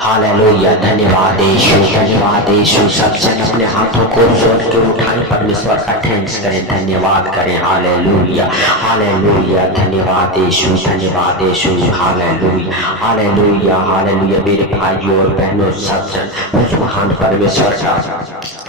Hallelujah. धन्यवाद यीशु, धन्यवाद यीशु। सब जन अपने हाथों को जोड़ के उठाएं, परमेश्वर का थैंक्स करें, धन्यवाद करें। Hallelujah, hallelujah. धन्यवाद यीशु, धन्यवाद यीशु। Hallelujah, hallelujah, hallelujah. मेरे भाइयों और बहनों सब जन उस महान परमेश्वर का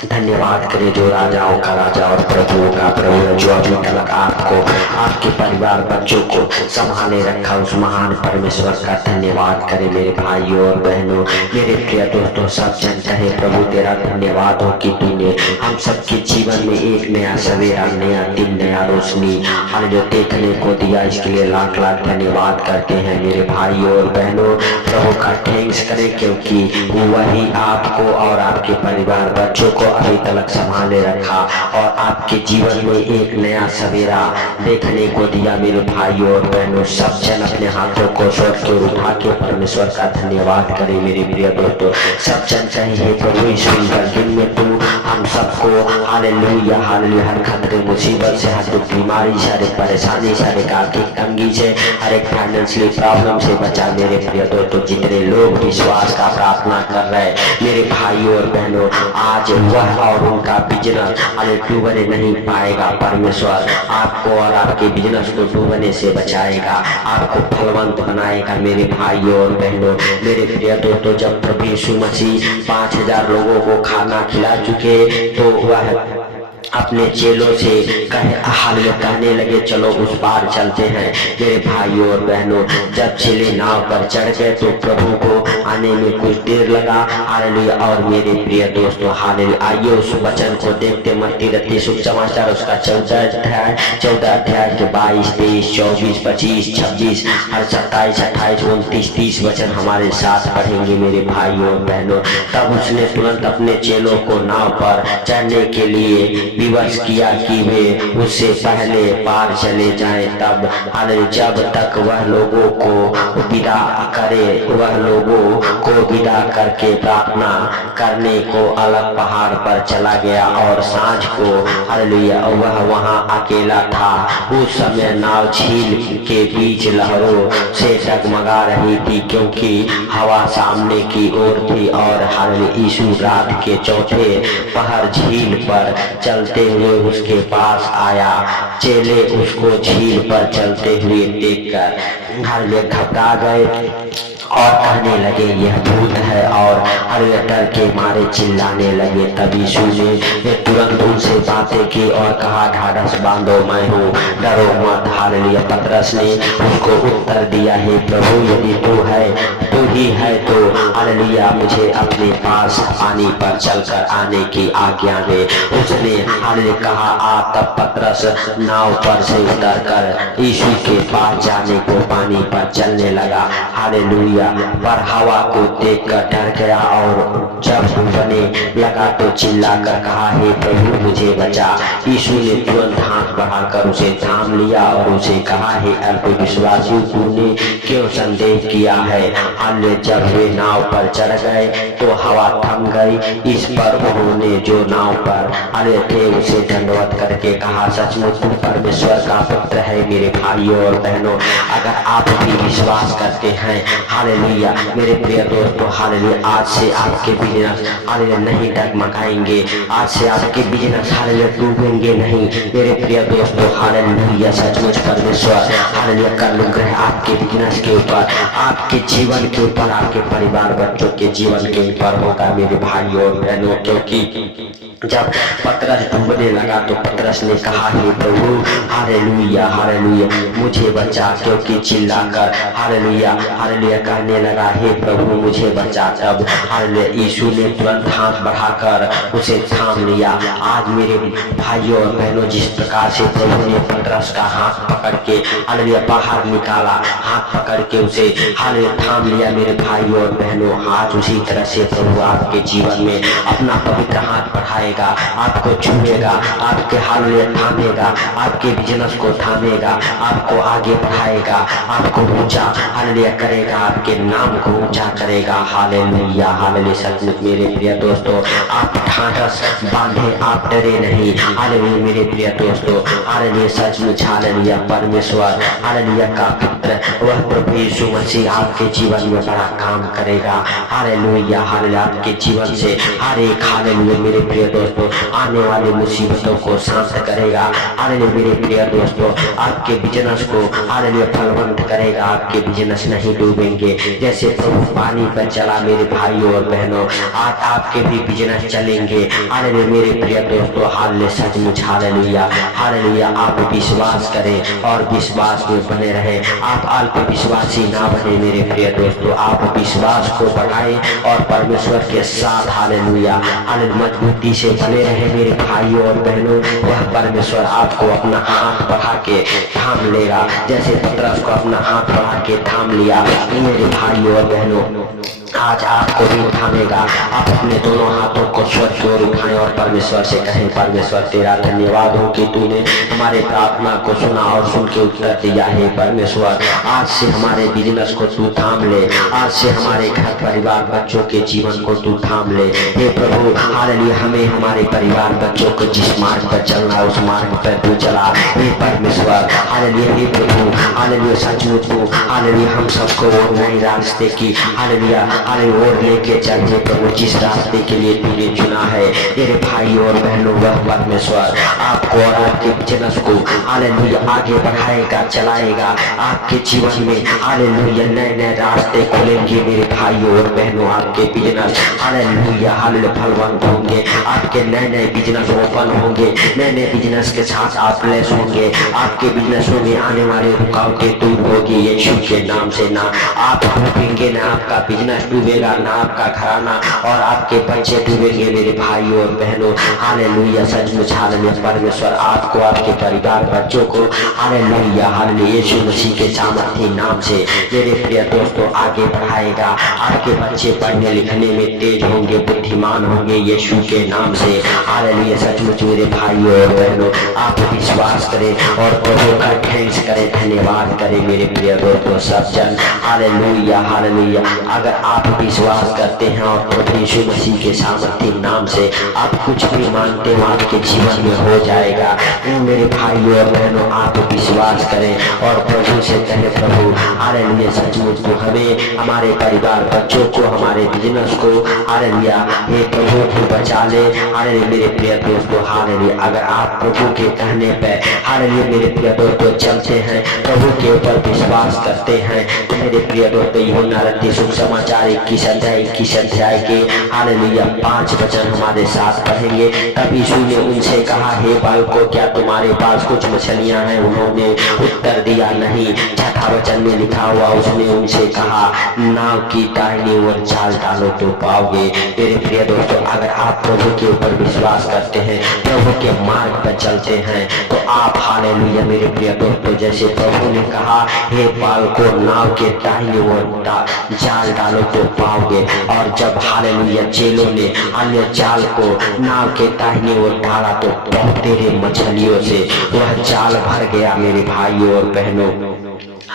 धन्यवाद करें जो राजाओं का राजा और प्रभुओं का प्रभु है, जो अभी तक आपको, आपके परिवार बच्चों को संभाले रखा, उस महान परमेश्वर का धन्यवाद करें। मेरे भाइयों और बहनों, मेरे प्रिय दोस्तों, सब जन कहे प्रभु तेरा धन्यवाद हो कि तूने हम सबके जीवन में एक नया सवेरा, नया दिन, नया रोशनी हमें जो देखने को दिया, इसके लिए लाख लाख धन्यवाद करते हैं। मेरे भाइयों और बहनों, प्रभु का थैंक्स करें क्योंकि वही आपको और आपके परिवार बच्चों को अभी तक संभाले रखा और आपके जीवन में एक नया सवेरा देखने को दिया। मेरे भाइयों और बहनों, सब जन अपने हाथों को जोड़ के उठा के परमेश्वर का धन्यवाद करें। मेरे प्रिय दोस्तों, सब जन कहे प्रभु इस सुंदर दिन में तू हम सबको हालेलुया, हालेलुया, हर खतरे मुसीबत से, हर दुख बीमारी से, हर एक परेशानी से, हर एक आर्थिक तंगी से, हर एक फाइनेंशियली प्रॉब्लम से बचा। मेरे प्रिय दोस्तों, जितने लोग विश्वास का प्रार्थना कर रहे हैं, मेरे भाइयों और बहनों, आज वह और उनका बिजनेस डूबने नहीं पाएगा। परमेश्वर आपको और आपके बिजनेस को डूबने से बचाएगा, आपको फलवंत बनाएगा। मेरे भाइयों और बहनों, मेरे प्रिय दोस्तों, जब प्रभु यीशु मसीह 5000 लोगों को खाना खिला चुके तो वह अपने चेलों से कहने लगे चलो उस पार चलते हैं। मेरे भाइयों और बहनों, जब चेले नाव पर चढ़ गए तो प्रभु को आने में कुछ देर लगा। हालेलुया। और मेरे प्रिय दोस्तों, हालेलुया, आइए उस वचन को देखते। मत्ती रत्ती शुभ समाचार उसका 14 अध्याय के 22, 23, 24, 25, 26 और 27, 28, 29, 30 वचन हमारे साथ पढ़ेंगे। मेरे भाइयों और बहनों, तब उसने तुरंत अपने चेलों को नाव पर चढ़ने के लिए विवश किया कि वे उससे पहले पार चले जाएं। तब जब तक वह लोगों को विदा करे, वह लोगों को विदा करके प्रार्थना करने को अलग पहाड़ पर चला गया और सांझ को हालेलुया वह वहां अकेला था। उस समय नाव झील के बीच लहरों से डगमगा रही थी क्योंकि हवा सामने की ओर थी। और हालेलुया यीशु रात के चौथे पहर झील पर चलते हुए उसके पास आया। चेले उसको झील पर चलते हुए देखकर हालेलुया घबरा गए और कहने लगे यह भूत है, और हालेलुया डर के मारे चिल्लाने लगे। तब यीशु ने तुरंत उनसे बातें की और कहा ढाढ़स बांधो, मैं हूँ, डरो मत। हालेलुया। पतरस ने उसको उत्तर दिया, हे प्रभु, यदि तू ही है तो हालेलुया मुझे अपने पास पानी पर चलकर आने की आज्ञा दे। उसने हालेलुया कहा आ। तब पतरस नाव पर से उतरकर यीशु के पास जाने को पानी पर चलने लगा। हालेलुया। पर हवा को देखकर डर गया और जब डूबने लगा तो चिल्लाकर कहा, हे प्रभु मुझे बचा। यीशु ने तुरंत हाथ बढ़ाकर उसे थाम लिया और उसे कहा, हे अल्प विश्वासी, तूने क्यों संदेह किया है। हालेलुया। जब वे नाव पर चढ़ गए तो हवा थम गई। इस पर उन्होंने जो नाव पर हालेलुया थे उसे दंडवत करके कहा, सचमुच तू परमेश्वर का पुत्र है। मेरे भाइयों और बहनों, अगर आप भी विश्वास करते हैं हालेलुया मेरे प्रिय दोस्तों, हालेलुया आज से आपके बिजनेस हालेलुया नहीं डगमगाएंगे, आज से आपके बिजनेस हालेलुया डूबेंगे नहीं। मेरे प्रिय दोस्तों, हालेलुया सचमुच परमेश्वर हालेलुया का अनुग्रह आपके बिजनेस के ऊपर, आपके जीवन के ऊपर, आपके परिवार बच्चों के जीवन के ऊपर होगा। मेरे भाइयों और बहनों, क्योंकि जब पतरस डूबने लगा तो पतरस ने कहा, हे प्रभु हालेलुया, हालेलुया मुझे बचा। क्योंकि चिल्लाकर हालेलुया हालेलुया कहने लगा, हे प्रभु मुझे बचा। तब हालेलुया यीशु ने तुरंत हाथ बढ़ाकर उसे थाम लिया। आज मेरे भाइयों और बहनों, जिस प्रकार से प्रभु ने पतरस का हाथ पकड़ के हालेलुया बाहर निकाला, हाथ पकड़ के उसे हालेलुया थाम लिया। मेरे भाइयों और बहनों, आज उसी तरह से प्रभु आपके जीवन में अपना पवित्र हाथ बढ़ाए, आपको छुएगा, आपके हालेलुया थामेगा, आपके बिजनेस को थामेगा, आपको आगे बढ़ाएगा, आपको ऊंचा हालेलुया करेगा, आपके आपके नाम को ऊंचा करेगा। Hallelujah hallelujah. सचमुच मेरे प्रिय दोस्तों, आप ढांढस बांधे, आप डरे नहीं। हालेलुया मेरे प्रिय दोस्तों, हालेलुया। सचमुच हालेलुया। परमेश्वर हालेलुया का पुत्र वह प्रभु यीशु मसीह आपके जीवन में बड़ा काम करेगा। Hallelujah hallelujah. आपके जीवन से हर एक हालेलुया मेरे प्रिय दोस्तों आने वाली मुसीबतों को शांत करेगा। हालेलुया मेरे प्रिय दोस्तों, आपके बिजनेस को हालेलुया फलवंत करेगा। आपके बिजनेस नहीं डूबेंगे। जैसे प्रभु पानी पर चला मेरे भाइयों और बहनों, आज आपके भी बिजनेस चलेंगे। हालेलुया मेरे प्रिय दोस्तों, हालेलुया। सचमुच हालेलुया हालेलुया। आप विश्वास करें और विश्वास में बने रहें। आप अल्प विश्वासी ना बने मेरे प्रिय दोस्तों, आप विश्वास को बढ़ाएं और परमेश्वर के साथ हालेलुया हालेलुया मजबूती से बने रहे मेरे भाइयों और बहनों। वह परमेश्वर आपको अपना हाथ बढ़ा के थाम लेगा, जैसे पतरस को अपना हाथ बढ़ा के थाम लिया। मेरे भाइयों और बहनों, आज आपको भी थामेगा। आप अपने दोनों हाथों को स्वर्ग की ओर उठाएं और परमेश्वर से कहें, परमेश्वर तेरा धन्यवाद हो कि तूने हमारे प्रार्थना को सुना और सुन के उत्तर दिया है। परमेश्वर आज से हमारे बिजनेस को तू थाम ले, आज से हमारे घर परिवार बच्चों के जीवन को तू थाम ले। हे प्रभु हालेलुया, हमें हमारे परिवार बच्चों को जिस मार्ग पर चलना है उस मार्ग पर तू चला। हे परमेश्वर हालेलुया। हे प्रभु हालेलुया। सचमुच को हालेलुया हम सबको वो नए रास्ते की हालेलुया हालेलुया और लेके चलते प्रभु, जिस रास्ते के लिए तूने चुना है। मेरे भाई और बहनों, वह परमेश्वर आपको और आपके बिजनेस को हालेलुया आगे बढ़ाएगा, चलाएगा। आपके जीवन में हालेलुया नए नए रास्ते खुलेंगे मेरे भाइयों और बहनों। आपके बिजनेस हालेलुया हालेलुया फलवंत होंगे। आपके नए नए बिजनेस ओपन होंगे, नए नए बिजनेस के साथ आप लेस होंगे। आपके बिजनेसों में आने वाली रुकावटें दूर होगी यीशु के नाम से। ना आप डूबेंगे, ना आपका बिजनेस डूबेगा, ना आपका घराना और आपके बच्चे डूबेंगे मेरे भाइयों और बहनों। हालेलुया। सचमुच हालेलुया। परमेश्वर आपको, आपके परिवार बच्चों को हालेलुया हालेलुया यीशु मसीह के सामर्थी नाम से मेरे प्रिय दोस्तों आगे बढ़ाएगा। आपके बच्चे पढ़ने लिखने में तेज होंगे, बुद्धिमान होंगे यीशु के नाम से। हालेलुया। सचमुच मेरे भाइयों और बहनों, आप विश्वास करें और प्रभु का थैंक्स करें, धन्यवाद करें मेरे प्रिय दोस्तों सब जन। Hallelujah hallelujah. अगर आप विश्वास करते हैं और प्रभु यीशु मसीह के सामर्थी नाम से आप कुछ भी मानते हो आपके जीवन में हो जाएगा। मेरे भाइयों और बहनों, आप विश्वास करें और प्रभु से कहें, प्रभु हालेलुया सचमुच तो हमें, हमारे परिवार बच्चों को, हमारे बिजनेस को हालेलुया हे प्रभु को बचा ले। हालेलुया मेरे प्रिय दोस्तों हालेलुया। अगर आप प्रभु के कहने पे हालेलुया मेरे प्रिय दोस्तों चलते हैं, प्रभु के ऊपर विश्वास करते हैं, तो मेरे प्रिय दोस्तों यूहन्ना रत्ती शुभ समाचार 21 अध्याय के हालेलुया 5 वचन हमारे साथ पढ़ेंगे। तब यीशु ने उनसे कहा, हे बालकों, क्या तुम्हारे पास कुछ मछलियां हैं? उन्होंने उत्तर दिया, नहीं। छठा वचन में लिखा हुआ, उसने उनसे कहा, नाव की दाहिनी ओर जाल डालो तो पाओगे। मेरे प्रिय दोस्तों, अगर आप प्रभु के ऊपर विश्वास करते हैं, प्रभु के मार्ग पर चलते हैं, तो आप हालेलुया मेरे प्रिय दोस्तों, जैसे प्रभु ने कहा, हे बालकों, नाव के दाहिनी ओर जाल डालो तो पाओगे। और जब हालेलुया चेलों ने अन्य जाल को नाव के दाहिनी ओर डाला तो बहुत तेरे मछलियों से वह जाल भर गया मेरे भाइयों और बहनों।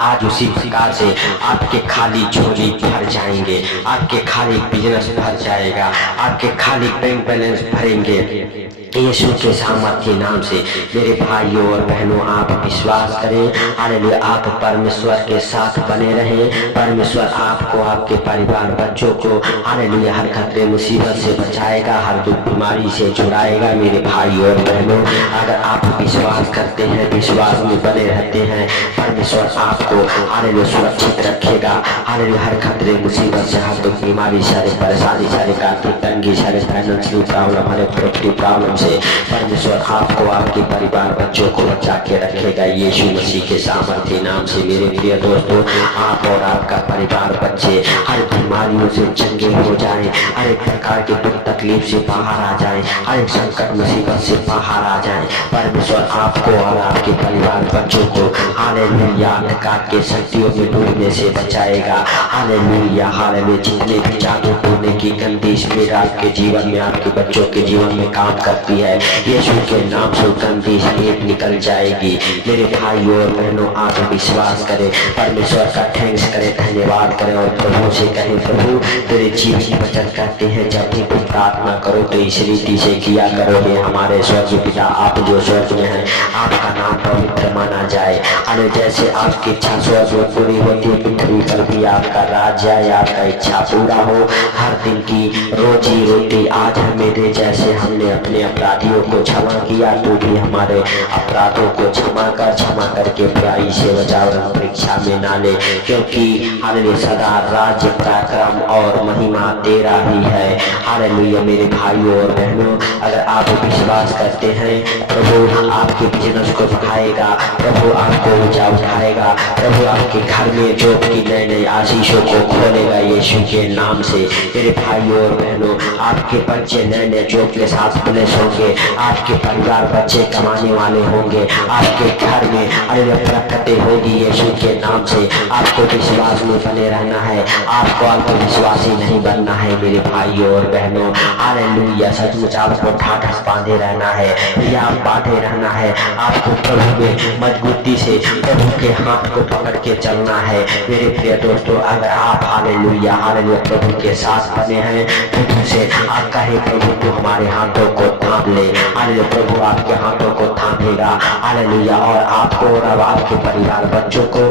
आज उसी प्रकार से आपके खाली झोली भर जाएंगे, आपके खाली बिजनेस भर जाएगा, आपके खाली बैंक बैलेंस भरेंगे यीशु के सामर्थ्य नाम से। मेरे भाइयों और बहनों, आप विश्वास करें, हालेलुया आप परमेश्वर के साथ बने रहें। परमेश्वर आपको, आपके परिवार बच्चों को हालेलुया हर खतरे मुसीबत से बचाएगा, हर दुख बीमारी से छुड़ाएगा मेरे भाइयों और बहनों। अगर आप विश्वास करते हैं, विश्वास में बने रहते हैं, परमेश्वर आपको हालेलुया सुरक्षित रखेगा। हालेलुया हर खतरे मुसीबत से, हर दुख बीमारी, सारे परेशानी, सारे आर्थिक तंगी, सारे फाइनेंशियल प्रॉब्लम, हर प्रॉपर्टी प्रॉब्लम से परमेश्वर आपको, आपके परिवार बच्चों को बचा के रखेगा यीशु मसीह के सामर्थ्य नाम से। मेरे प्रिय दोस्तों, आप और आपका परिवार बच्चे हर बीमारियों बीमारियों से चंगे हो जाए, हर एक प्रकार के दुख तकलीफ से बाहर आ जाए, हर एक संकट मुसीबत से बाहर आ जाए। परमेश्वर आपको और आपके परिवार बच्चों को हालेलुया अंधकार के शक्तियों में डूबने से बचाएगा। Hallelujah hallelujah. जितने भी जादू टोने की गंदी स्पिरिट आपके जीवन में, आपके बच्चों के जीवन में काम करती है, यीशु के नाम से गंदी स्पिरिट निकल जाएगी। मेरे भाइयों और बहनों, आप विश्वास करें, परमेश्वर का थैंक्स करें, धन्यवाद करें और प्रभु से कहें, प्रभु तेरे जीवन की वचन करते हैं जब भी तुम प्रार्थना करो तो इस रीति से किया करोगे। हमारे स्वर्गीय पिता, आप जो स्वर्ग में हैं, आपका नाम पवित्र माना जाए। अरे जैसे आपकी इच्छा स्वर्ग में पूरी होती है, पृथ्वी पर भी आपका राज्य आए, आपका इच्छा पूरा हो। हर दिन की रोजी रोटी आज हमें दे, जैसे हमने अपने अपराधियों को क्षमा किया, तो भी हमारे अपराधों को क्षमा करके बुराई से बचाव, परीक्षा में ना ले, क्योंकि हालेलुया सदा राज्य पराक्रम और महिमा तेरा ही है। हालेलुया। मेरे भाइयों और बहनों, अगर आप विश्वास करते हैं, प्रभु आपके बिजनेस को बढ़ाएगा, प्रभु आपको ऊंचा उठाएगा, प्रभु आपके घर में जॉब की नए नए आशीषों को खोलेगा यीशु के नाम से। मेरे भाइयों और बहनों, आपके बच्चे नए नए जॉब के साथ ब्लेस होंगे, आपके परिवार बच्चे कमाने वाले होंगे, आपके घर में बरकतें होगी यीशु के नाम से। आपको विश्वास में बने रहना है, आपको अल्पविश्वासी नहीं बनना है मेरे भाइयों और बहनों। हालेलुया। सचमुच आपको ठाठस बांधे रहना है या बांधे रहना है, आपको प्रभु में मजबूती से प्रभु के हाथ को पकड़ के चलना है। मेरे प्रिय दोस्तों, अगर आप हालेलुया हालेलुया प्रभु के साथ बने हैं, प्रभु से आप कहे, प्रभु तू हमारे हाथों को थाम ले। हालेलुया। प्रभु आपके हाथों को थामेगा। हालेलुया। और आपको और अब आपके परिवार बच्चों को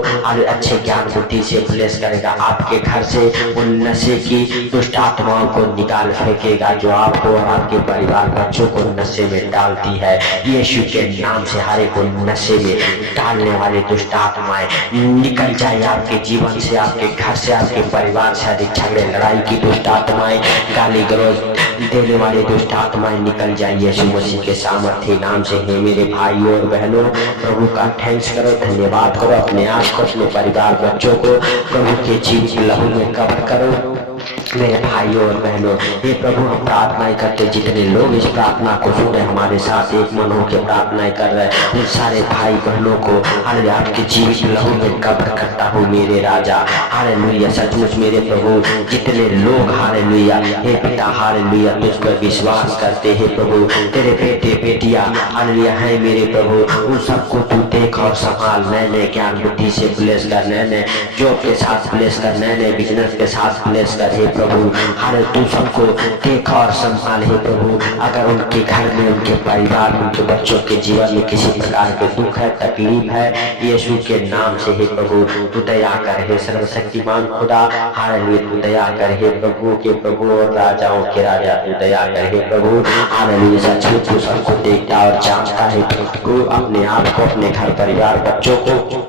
अच्छे ज्ञान बुद्धि से ब्लेस करेगा। आपके घर से उन नशे की दुष्ट आत्माओं को निकाल फेंकेगा जो आपको और आपके परिवार बच्चों को नशे में डालती है। यीशु के नाम से हर एक नशे में डालने वाले दुष्ट आत्माएं निकल जाए आपके जीवन से, आपके घर से, आपके परिवार से। अधिक झगड़े लड़ाई की दुष्ट आत्माएं, गाली गलौज देने वाली दुष्ट आत्माएं निकल जाए यीशु मसीह के सामर्थ्य नाम से। हे मेरे भाइयों और बहनों, प्रभु का थैंक्स करो, धन्यवाद करो, अपने आप को, अपने परिवार बच्चों को प्रभु के जीवित लहू में कवर करो। मेरे भाइयों और बहनों, हे प्रभु हम प्रार्थनाएं करते, जितने लोग इस प्रार्थना को सुने, हमारे साथ एक मन होकर प्रार्थनाएं कर रहे हैं, उन सारे भाई बहनों को हालेलुया आपके जीवित लहू में कब्र करता हूँ मेरे राजा। हालेलुया। सचमुच मेरे प्रभु, जितने लोग हालेलुया हे पिता हालेलुया तुझ पर विश्वास करते हैं प्रभु, तेरे बेटे बेटियां हालेलुया है मेरे प्रभु, उन सबको तू देख और संभाल। नए नए ज्ञान बुद्धि से ब्लेस कर, नए नए जॉब के साथ ब्लेस कर, नए नए बिजनेस के साथ ब्लेस कर हे प्रभु। हर तू सबको देख और संभाल हे प्रभु। अगर उनके घर में, उनके परिवार में, उनके बच्चों के जीवन में किसी प्रकार के दुख है, तकलीफ है, यीशु के नाम से हे प्रभु तू दया कर हे सर्वशक्तिमान खुदा। हालेलुया। तू दया कर हे प्रभु के प्रभु और राजाओं के राजा, तू दया कर हे प्रभु। हालेलुया। सचमुच तू सबको देखता और जानता है प्रभु। अपने आप को, अपने घर परिवार बच्चों को,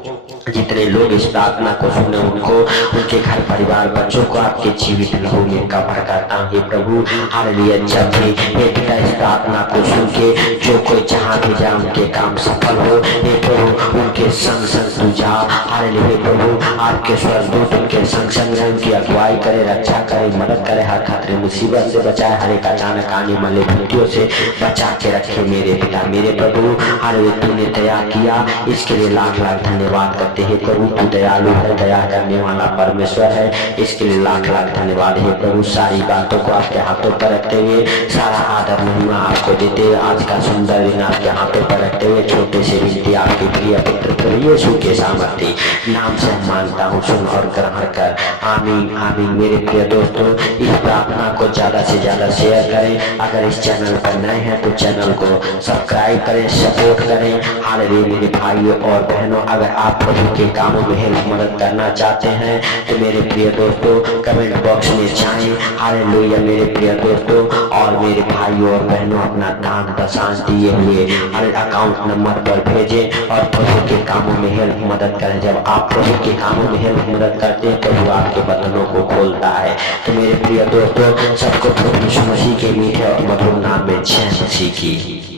जितने लोग इस प्रार्थना को सुने, उनको, उनके घर परिवार बच्चों को आपके जीवित लहू में कवर करता हूँ प्रभु। हालेलुया। जब भी हे पिता इस प्रार्थना को सुन के जो कोई जहाँ भी जाए उनके काम सफल हो हे प्रभु, उनके संग संग तू जा। हालेलुया। प्रभु आपके स्वर्गदूत उनके संग संग रहे, उनकी अगुवाई करे, रक्षा करे, मदद करे, हर खतरे मुसीबत से बचाए, हर एक अचानक आने वाले विपत्तियों से बचा के रखे मेरे पिता मेरे प्रभु। हालेलुया। तूने दया किया, इसके लिए लाख लाख धन्यवाद करते हैं प्रभु। तू दयालु है, दया करने वाला परमेश्वर है, इसके लिए लाख लाख धन्यवाद है प्रभु। सारी बातों को आपके हाथों पर रखते हुए, सारा आदर महिमा आपको देते हुए, आज का सुंदर दिन आपके हाथों पर रखते हुए, छोटे से विनती आपके प्रिय पुत्र प्रभु यीशु के सामर्थ्य नाम से मानता हूँ, सुन और ग्रहण कर। आमीन आमीन। मेरे प्रिय दोस्तों, इस प्रार्थना को ज्यादा से ज्यादा शेयर करें। अगर इस चैनल पर नए हैं तो चैनल को सब्सक्राइब करें, सपोर्ट करें। हालेलुया। मेरे भाइयों और बहनों, अगर आप प्रभु के कामों में हेल्प मदद करना चाहते हैं तो मेरे प्रिय दोस्तों कमेंट बॉक्स में जाएं। हालेलुया। मेरे प्रिय दोस्तों और मेरे भाइयों और बहनों, अपना दान दशांश दिए हुए हर अकाउंट नंबर पर भेजें और प्रभु के कामों में हेल्प मदद करें। जब आप प्रभु के कामों में हेल्प मदद करते हैं, प्रभु आपके बंधनों को खोलता है। तो मेरे प्रिय दोस्तों, सबको प्रभु यीशु मसीह के मीठे और मधुर नाम में जय मसीह की।